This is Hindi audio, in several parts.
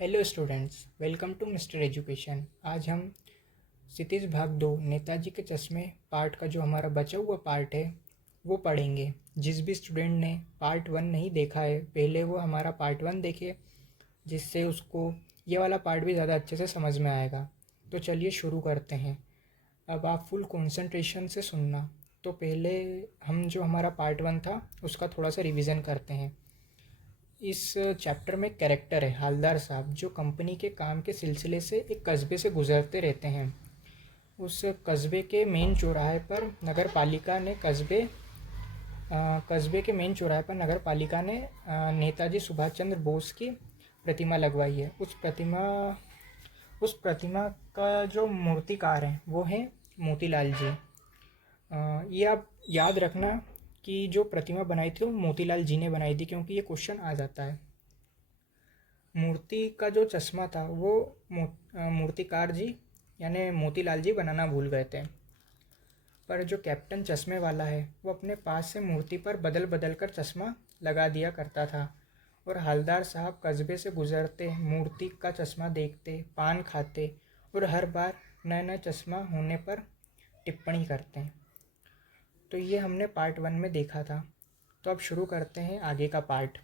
Hello students, welcome to mister education. आज हम क्षितिज भाग 2 नेताजी के चश्मे पार्ट का जो हमारा बचा हुआ पार्ट है वो पढ़ेंगे। जिस भी स्टूडेंट ने पार्ट 1 नहीं देखा है पहले वो हमारा पार्ट 1 देखे, जिससे उसको ये वाला पार्ट भी ज़्यादा अच्छे से समझ में आएगा। तो चलिए शुरू करते हैं। अब आप फुल कंसंट्रेशन से सुनना। तो पहले हम जो हमारा पार्ट 1 था उसका थोड़ा सा रिवीजन करते हैं। इस चैप्टर में कैरेक्टर है हालदार साहब, जो कंपनी के काम के सिलसिले से एक कस्बे से गुजरते रहते हैं। उस कस्बे के मेन चौराहे पर नगर पालिका ने नेताजी सुभाष चंद्र बोस की प्रतिमा लगवाई है। उस प्रतिमा का जो मूर्तिकार हैं वो हैं मोतीलाल जी। ये आप याद रखना कि जो प्रतिमा बनाई थी वो मोतीलाल जी ने बनाई थी, क्योंकि ये क्वेश्चन आ जाता है। मूर्ति का जो चश्मा था वो मूर्तिकार जी यानी मोतीलाल जी बनाना भूल गए थे, पर जो कैप्टन चश्मे वाला है वो अपने पास से मूर्ति पर बदल बदल कर चश्मा लगा दिया करता था। और हवलदार साहब कस्बे से गुजरते, मूर्ति का चश्मा देखते, पान खाते और हर बार नया नया चश्मा होने पर टिप्पणी करते हैं। तो ये हमने पार्ट 1 में देखा था। तो अब शुरू करते हैं आगे का पार्ट।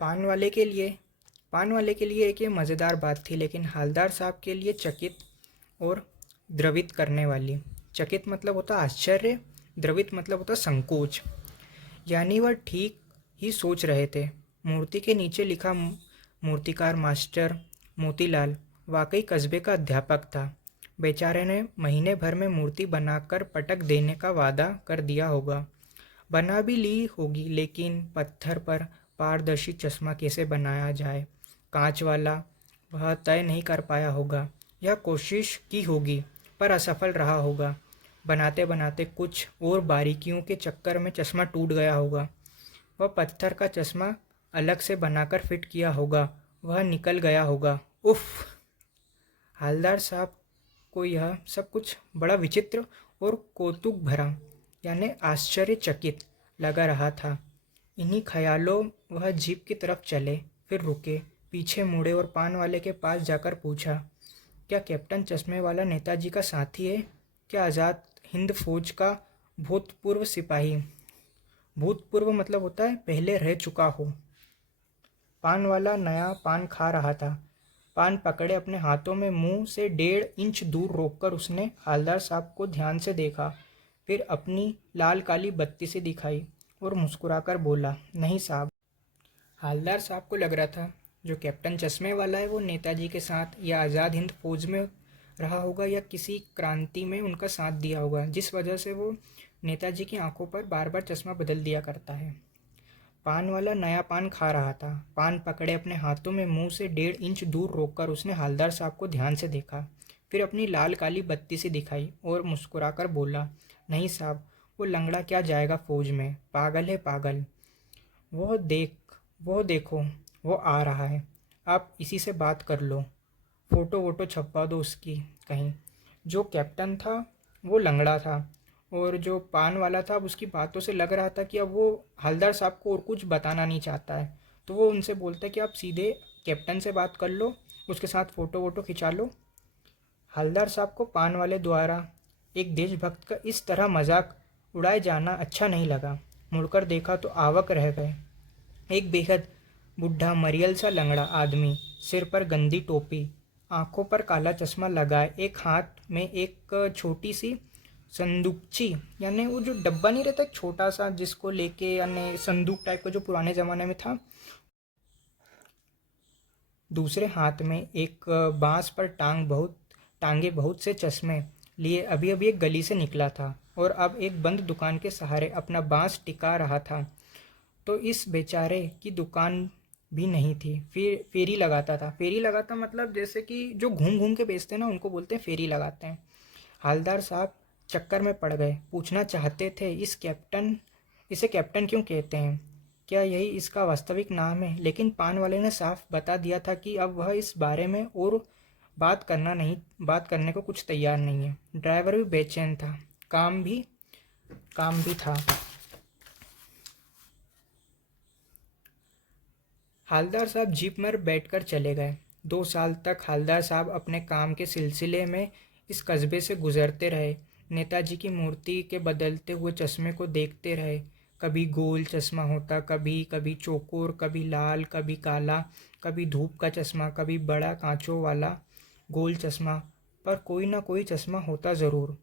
पान वाले के लिए एक ये मज़ेदार बात थी, लेकिन हवलदार साहब के लिए चकित और द्रवित करने वाली। चकित मतलब होता आश्चर्य, द्रवित मतलब होता संकोच। यानी वह ठीक ही सोच रहे थे। मूर्ति के नीचे लिखा मूर्तिकार मास्टर मोतीलाल वाकई कस्बे का अध्यापक था। बेचारे ने महीने भर में मूर्ति बनाकर पटक देने का वादा कर दिया होगा, बना भी ली होगी, लेकिन पत्थर पर पारदर्शी चश्मा कैसे बनाया जाए, कांच वाला, वह तय नहीं कर पाया होगा। यह कोशिश की होगी पर असफल रहा होगा। बनाते बनाते कुछ और बारीकियों के चक्कर में चश्मा टूट गया होगा। वह पत्थर का चश्मा अलग से बनाकर फिट किया होगा, वह निकल गया होगा। उफ! हवलदार साहब को यह सब कुछ बड़ा विचित्र और कौतुक भरा यानी आश्चर्यचकित लगा रहा था। इन्हीं ख्यालों वह जीप की तरफ चले, फिर रुके, पीछे मुड़े और पान वाले के पास जाकर पूछा, क्या कैप्टन चश्मे वाला नेताजी का साथी है? क्या आज़ाद हिंद फौज का भूतपूर्व सिपाही? भूतपूर्व मतलब होता है पहले रह चुका हो। पान वाला नया पान खा रहा था। पान पकड़े अपने हाथों में मुंह से 1.5 इंच दूर रोककर उसने हवलदार साहब को ध्यान से देखा, फिर अपनी लाल काली बत्ती से दिखाई और मुस्कुराकर बोला, नहीं साहब। हवलदार साहब को लग रहा था जो कैप्टन चश्मे वाला है वो नेताजी के साथ या आज़ाद हिंद फौज में रहा होगा या किसी क्रांति में उनका साथ दिया होगा, जिस वजह से वो नेताजी की आंखों पर बार बार चश्मा बदल दिया करता है। पान वाला नया पान खा रहा था। पान पकड़े अपने हाथों में मुंह से 1.5 इंच दूर रोककर उसने हवलदार साहब को ध्यान से देखा, फिर अपनी लाल काली बत्ती से दिखाई और मुस्कुराकर बोला, नहीं साहब, वो लंगड़ा क्या जाएगा फौज में, पागल है पागल। वो देखो, वो आ रहा है, आप इसी से बात कर लो, फ़ोटो वोटो छपवा दो उसकी कहीं। जो कैप्टन था वो लंगड़ा था और जो पान वाला था अब उसकी बातों से लग रहा था कि अब वो हवलदार साहब को और कुछ बताना नहीं चाहता है। तो वो उनसे बोलता है कि आप सीधे कैप्टन से बात कर लो, उसके साथ फ़ोटो वोटो खिंचा लो। हवलदार साहब को पान वाले द्वारा एक देशभक्त का इस तरह मजाक उड़ाए जाना अच्छा नहीं लगा। मुड़कर देखा तो अवाक रह गए। एक बेहद बुढ़ा मरियल सा लंगड़ा आदमी, सिर पर गंदी टोपी, आंखों पर काला चश्मा लगाए, एक हाथ में एक छोटी सी संदूकची यानी वो जो डब्बा नहीं रहता एक छोटा सा जिसको लेके यानी संदूक टाइप का जो पुराने ज़माने में था, दूसरे हाथ में एक बांस पर टांगे बहुत से चश्मे लिए अभी अभी एक गली से निकला था और अब एक बंद दुकान के सहारे अपना बांस टिका रहा था। तो इस बेचारे की दुकान भी नहीं थी, फिर फेरी लगाता था। फेरी लगाता मतलब जैसे कि जो घूम घूम के बेचते हैं ना, उनको बोलते हैं फेरी लगाते हैं। हवलदार साहब चक्कर में पड़ गए, पूछना चाहते थे इसे कैप्टन क्यों कहते हैं, क्या यही इसका वास्तविक नाम है, लेकिन पान वाले ने साफ बता दिया था कि अब वह इस बारे में और बात करने को कुछ तैयार नहीं है। ड्राइवर भी बेचैन था, काम भी था। हालदार साहब जीप में बैठकर चले गए। 2 साल तक हालदार साहब अपने काम के सिलसिले में इस कस्बे से गुजरते रहे। नेताजी की मूर्ति के बदलते हुए चश्मे को देखते रहे। कभी गोल चश्मा होता, कभी कभी चौकोर, कभी लाल, कभी काला, कभी धूप का चश्मा, कभी बड़ा कांचों वाला गोल चश्मा, पर कोई ना कोई चश्मा होता ज़रूर।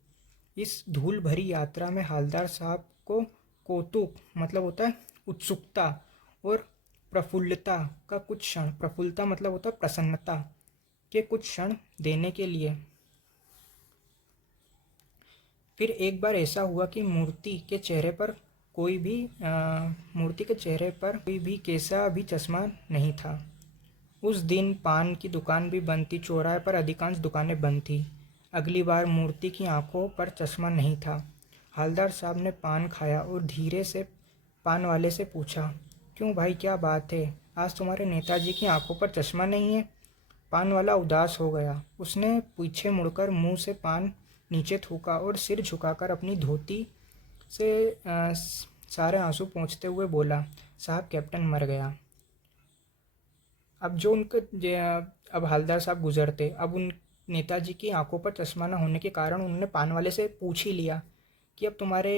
इस धूल भरी यात्रा में हालदार साहब को कौतुक मतलब होता है उत्सुकता और प्रफुल्लता का कुछ क्षण, प्रफुल्लता मतलब होता है प्रसन्नता के कुछ क्षण देने के लिए। फिर एक बार ऐसा हुआ कि मूर्ति के चेहरे पर कोई भी कैसा भी चश्मा नहीं था। उस दिन पान की दुकान भी बंद थी, चौराहे पर अधिकांश दुकानें बंद थी। अगली बार मूर्ति की आंखों पर चश्मा नहीं था। हालदार साहब ने पान खाया और धीरे से पान वाले से पूछा, क्यों भाई, क्या बात है, आज तुम्हारे नेताजी की आंखों पर चश्मा नहीं है? पान वाला उदास हो गया। उसने पीछे मुड़कर मुंह से पान नीचे थूका और सिर झुकाकर अपनी धोती से सारे आंसू पोंछते हुए बोला, साहब कैप्टन मर गया। अब हालदार साहब गुजरते। अब उन नेताजी की आंखों पर चश्मा न होने के कारण उन्होंने पान वाले से पूछ ही लिया कि अब तुम्हारे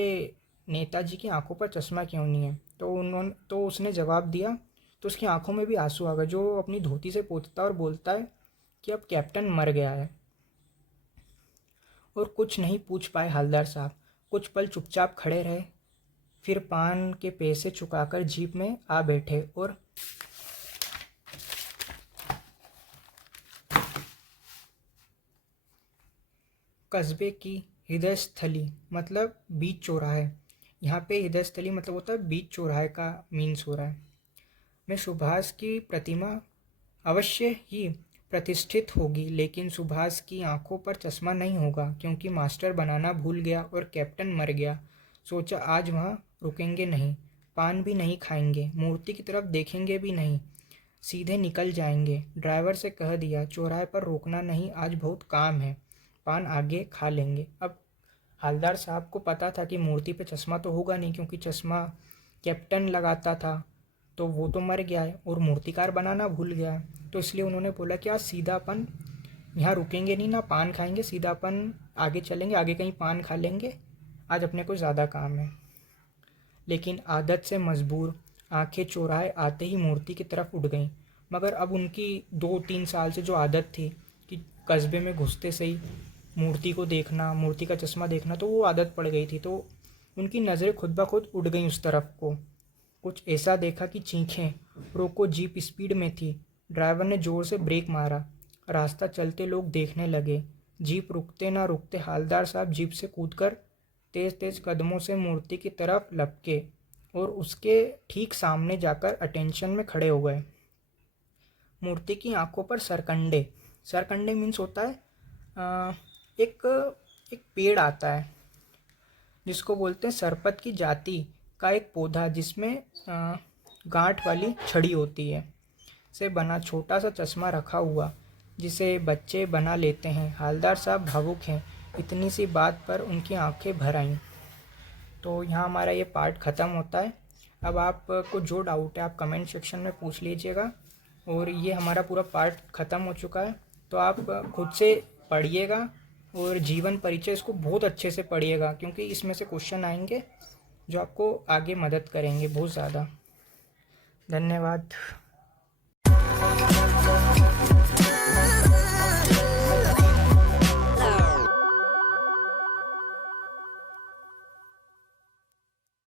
नेताजी की आंखों पर चश्मा क्यों नहीं है? तो उसने जवाब दिया, तो उसकी आंखों में भी आंसू आ गए, जो अपनी धोती से पोंछता और बोलता है कि अब कैप्टन मर गया है। और कुछ नहीं पूछ पाए हालदार साहब, कुछ पल चुपचाप खड़े रहे, फिर पान के पैसे चुकाकर जीप में आ बैठे और कस्बे की हृदय स्थली मतलब बीच चौराहे, यहाँ पे हृदय स्थली मतलब होता है बीच चौराहे का मीन्स हो रहा है, में सुभाष की प्रतिमा अवश्य ही प्रतिष्ठित होगी, लेकिन सुभाष की आंखों पर चश्मा नहीं होगा क्योंकि मास्टर बनाना भूल गया और कैप्टन मर गया। सोचा आज वहाँ रुकेंगे नहीं, पान भी नहीं खाएंगे, मूर्ति की तरफ देखेंगे भी नहीं, सीधे निकल जाएंगे। ड्राइवर से कह दिया चौराहे पर रोकना नहीं, आज बहुत काम है, पान आगे खा लेंगे। अब हालदार साहब को पता था कि मूर्ति पे चश्मा तो होगा नहीं क्योंकि चश्मा कैप्टन लगाता था, तो वो तो मर गया है और मूर्तिकार बनाना भूल गया है। तो इसलिए उन्होंने बोला कि आज सीधा अपन यहाँ रुकेंगे नहीं, ना पान खाएंगे, सीधा अपन आगे चलेंगे, आगे कहीं पान खा लेंगे, आज अपने को ज़्यादा काम है। लेकिन आदत से मजबूर आंखें चौराहे आते ही मूर्ति की तरफ उठ गईं। मगर अब उनकी 2-3 साल से जो आदत थी कि कस्बे में घुसते से ही मूर्ति को देखना, मूर्ति का चश्मा देखना, तो वो आदत पड़ गई थी, तो उनकी नज़रें खुद ब खुद उड़ गईं उस तरफ को। कुछ ऐसा देखा कि चीखें, रोको, जीप स्पीड में थी। ड्राइवर ने ज़ोर से ब्रेक मारा। रास्ता चलते लोग देखने लगे। जीप रुकते ना रुकते हालदार साहब जीप से कूदकर तेज़ तेज़ कदमों से मूर्ति की तरफ लपके और उसके ठीक सामने जाकर अटेंशन में खड़े हो गए। मूर्ति की आंखों पर सरकंडे, सरकंडे मीन्स होता है एक पेड़ आता है जिसको बोलते हैं सरपत की जाति का एक पौधा, जिसमें गांठ वाली छड़ी होती है, से बना छोटा सा चश्मा रखा हुआ जिसे बच्चे बना लेते हैं। हालदार साहब भावुक हैं, इतनी सी बात पर उनकी आंखें भर आईं। तो यहाँ हमारा ये पार्ट ख़त्म होता है। अब आपको जो डाउट है आप कमेंट सेक्शन में पूछ लीजिएगा। और ये हमारा पूरा पार्ट ख़त्म हो चुका है, तो आप खुद से पढ़िएगा और जीवन परिचय इसको बहुत अच्छे से पढ़िएगा, क्योंकि इसमें से क्वेश्चन आएंगे जो आपको आगे मदद करेंगे बहुत ज़्यादा। धन्यवाद।